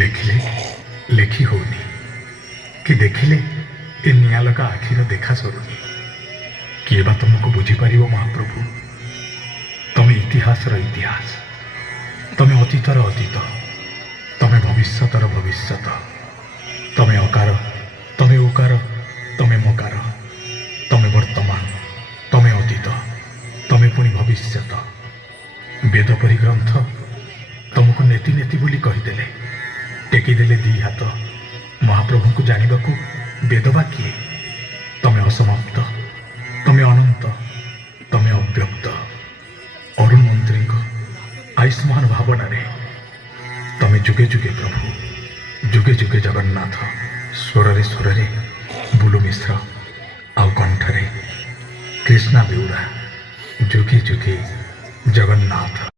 ଲେଖିଲେ ଲେଖି ହଉନି କି ଦେଖିଲେ ଏ ନିଆଁ ଲଗା ଆଖିର ଦେଖା ସରୁନି। କିଏ ବା ତମକୁ ବୁଝିପାରିବ ମହାପ୍ରଭୁ? ତମେ ଇତିହାସର ଇତିହାସ, ତମେ ଅତୀତର ଅତୀତ, ତମେ ଭବିଷ୍ୟତର ଭବିଷ୍ୟତ। ତମେ ଅକାର, ତମେ ଉକାର, ତମେ ମକାର, ତମେ ବର୍ତ୍ତମାନ, ତମେ ଅତୀତ, ତମେ ପୁଣି ଭବିଷ୍ୟତ। ବେଦ ପରି ଗ୍ରନ୍ଥ ତମକୁ ନେତି ନେତି ବୋଲି କହିଦେଲେ, ଟେକିଦେଲେ ଦି ହାତ। ମହାପ୍ରଭୁଙ୍କୁ ଜାଣିବାକୁ ବେଦ ବା କିଏ? ତମେ ଅସମାପ୍ତ, ତମେ ଅନନ୍ତ, ତମେ ଅବ୍ୟକ୍ତ। ଅରୁଣ ମନ୍ତ୍ରୀଙ୍କ ଆୟୁଷ୍ମାନ ଭାବନାରେ ତମେ ଯୁଗେ ଯୁଗେ ପ୍ରଭୁ, ଯୁଗେ ଯୁଗେ ଜଗନ୍ନାଥ। ସ୍ୱରରେ ସ୍ୱରରେ ବୁଲୁ ମିଶ୍ର, ଆଉ କଣ୍ଠରେ କ୍ରିଷ୍ଣା ବେଉରା। ଯୁଗେ ଯୁଗେ ଜଗନ୍ନାଥ।